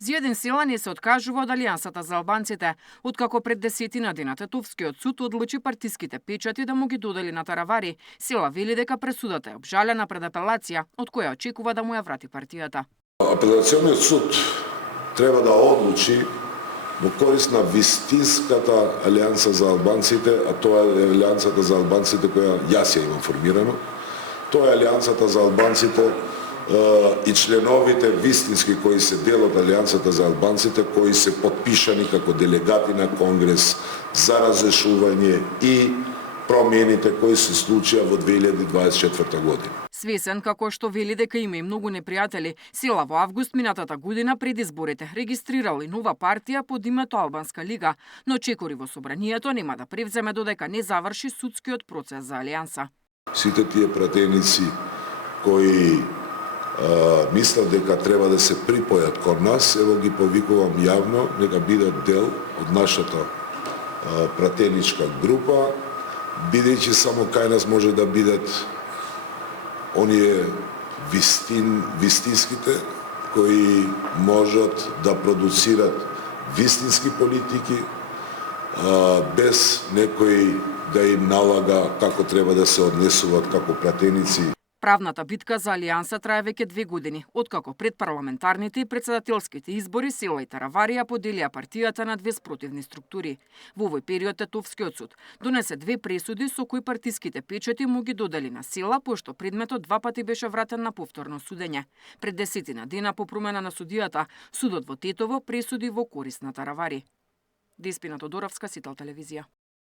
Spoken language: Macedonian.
Зиедин Сила не се откажува од Алијансата за албанците, откако пред 10 дена Тетовскиот суд одлучи партиските печати да му ги додели на Таравари. Сила вели дека пресудата е обжалена пред апелација, од која очекува да му ја врати партијата. Апелациониот суд треба да одлучи во корист на вистинската Алијанса за албанците, а тоа е Алијансата за албанците која јас ја имам формирано. Тоа е Алијансата за албанците и членовите вистински кои се дел од Алијансата за албанците, кои се потпишани како делегати на Конгрес за разрешување и промените кои се случија во 2024 година. Свесен како што вели дека има и многу непријатели, Сила во август минатата година пред изборите регистрирал и нова партија под името Албанска лига, но чекори во собранието нема да превземе додека не заврши судскиот процес за Алијанса. Сите тие пратеници кои мислам дека треба да се припојат кон нас, ево ги повикувам јавно, нека бидат дел од нашата пратеничка група, бидејќи само кај нас може да бидат оние вистинските кои можат да продуцират вистински политики без некој да им налага како треба да се однесуваат како пратеници. Правната битка за Алијанса трае веќе 2 години, откако пред парламентарните и председателските избори Сила и Таравари ја поделија партијата на две спротивни структури. Во овој период Тетовскиот суд донесе 2 пресуди со кои партиските печати му ги додели на Сила, пошто предметот 2 пати беше вратен на повторно судење. Пред 10 дена по промена на судијата, судот во Тетово пресуди во корист на Таравари. Деспина Тодоровска, Сител телевизија.